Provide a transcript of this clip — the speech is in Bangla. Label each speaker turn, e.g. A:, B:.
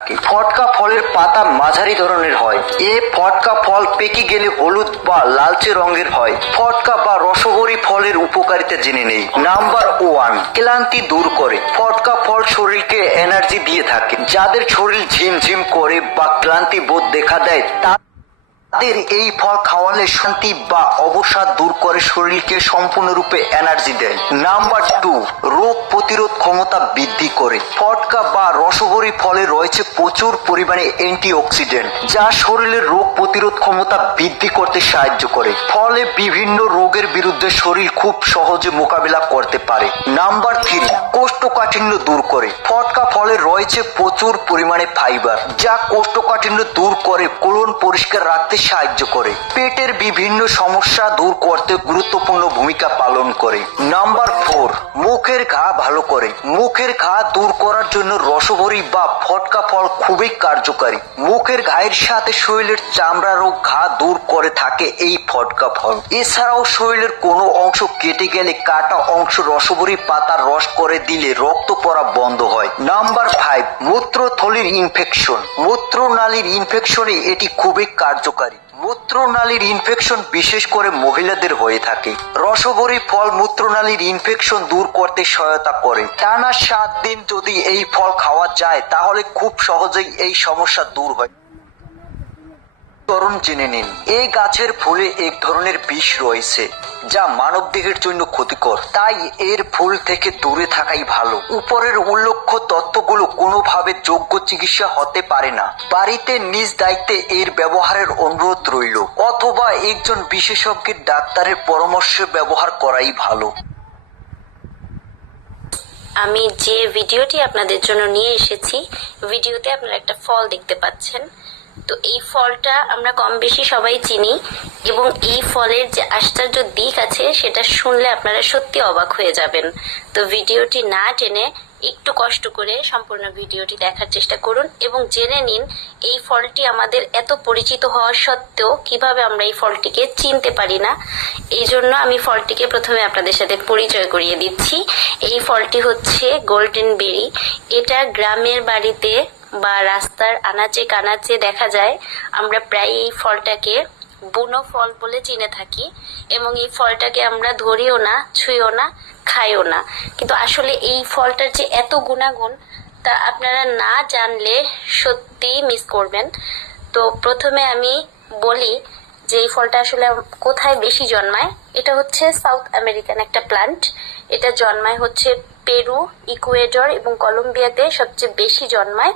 A: ফটকা ফলের পাতা মাঝারি ধরনের হয়। এ ফটকা ফল পেকে গেলে হলুদ বা লালচে রঙের হয়। ফটকা বা রসগরি ফলের উপকারিতা জেনে নেই। নাম্বার ওয়ান, ক্লান্তি দূর করে। ফটকা ফল শরীরকে এনার্জি দিয়ে থাকে। যাদের শরীর ঝিমঝিম করে বা ক্লান্তি বোধ দেখা দেয়, তা তাদের এই ফল খাওয়ালে শান্তি বা অবসাদ দূর করে শরীরকে সম্পূর্ণরূপে এনার্জি দেয়। নাম্বার টু রোগ প্রতিরোধ ক্ষমতা বৃদ্ধি করে। ফটকা বা রসগরি ফলে রয়েছে প্রচুর পরিমাণে অ্যান্টিঅক্সিডেন্ট যা শরীরের রোগ প্রতিরোধ ক্ষমতা বৃদ্ধি করতে সাহায্য করে। ফলে বিভিন্ন রোগের বিরুদ্ধে শরীর খুব সহজে মোকাবিলা করতে পারে। নাম্বার থ্রি কোষ্ঠকাঠিন্য দূর করে। ফটকা ফলে রয়েছে প্রচুর পরিমাণে ফাইবার যা কোষ্ঠকাঠিন্য দূর করে, কোলন পরিষ্কার রাখতে সাহায্য করে। পেটের বিভিন্ন সমস্যা দূর করতে গুরুত্বপূর্ণ ভূমিকা পালন করে। নাম্বার ফোর, মুখের ঘা ভালো করে। মুখের ঘা দূর করার জন্য রসভরি বা ফটকা ফল খুবই কার্যকারী। মুখের ঘায়ের সাথে শরীরের চামড়া রোগ ঘা দূর করে থাকে এই ফটকা ফল। এছাড়াও শরীরের কোনো অংশ কেটে গেলে কাটা অংশ রসভরি পাতার রস করে দিলে রক্ত পড়া বন্ধ হয়। নাম্বার ফাইভ, মূত্রথলির ইনফেকশন। মূত্রনালীর ইনফেকশনে এটি খুবই কার্যকারী। মূত্রনালীর ইনফেকশন বিশেষ করে মহিলাদের হয়ে থাকে। রসবরি ফল মূত্রনালীর ইনফেকশন দূর করতে সহায়তা করে। টানা সাত দিন যদি এই ফল খাওয়া যায়, তাহলে খুব সহজেই এই সমস্যা দূর হয়। তরুণ জেনে নিন, এই গাছের ফুলে এক ধরনের বিষ রয়েছে, যা মানব দেহের জন্য ক্ষতিকর। তাই এর ফুল থেকে দূরে থাকাই ভালো। উপরের উল্লেখ্য তত্ত্বগুলো কোনোভাবে যোগ্য চিকিৎসা হতে পারে না। বাড়িতে নিজ দায়িত্বে এর ব্যবহারের অনুরোধ রইল, অথবা একজন বিশেষজ্ঞের ডাক্তারের পরামর্শ ব্যবহার করাই ভালো।
B: আমি যে ভিডিওটি আপনাদের জন্য নিয়ে এসেছি, ভিডিওতে আপনারা একটা ফল দেখতে পাচ্ছেন। তো এই ফলটা আমরা কম বেশি সবাই চিনি এবং এই ফলের যে আশ্চর্য দিক আছে সেটা শুনলে আপনারা সত্যি অবাক হয়ে যাবেন। তো ভিডিওটি না টেনে একটু কষ্ট করে সম্পূর্ণ ভিডিওটি দেখার চেষ্টা করুন এবং জেনে নিন এই ফলটি আমাদের এত পরিচিত হওয়া সত্ত্বেও কীভাবে আমরা এই ফলটিকে চিনতে পারি না। এই জন্য আমি ফলটিকে প্রথমে আপনাদের সাথে পরিচয় করিয়ে দিচ্ছি। এই ফলটি হচ্ছে গোল্ডেন বেরি। এটা গ্রামের বাড়িতে বা রাস্তার আনাচে কানাচে দেখা যায়, আমরা প্রায় এই ফলটাকে বুনো ফল বলে চিনে থাকি এবং এই ফলটাকে আমরা ধরিও না, ছুঁয়েও না, খাইও না। কিন্তু আসলে এই ফলটার যে এত গুণাগুণ, তা আপনারা না জানলে সত্যি মিস করবেন। তো প্রথমে আমি বলি যে এই ফলটা আসলে কোথায় বেশি জন্মায়, এটা হচ্ছে সাউথ আমেরিকান একটা প্লান্ট এটা জন্মায় হচ্ছে পেরু ইকুয়েডর এবং কলম্বিয়াতে সবচেয়ে বেশি জন্মায়।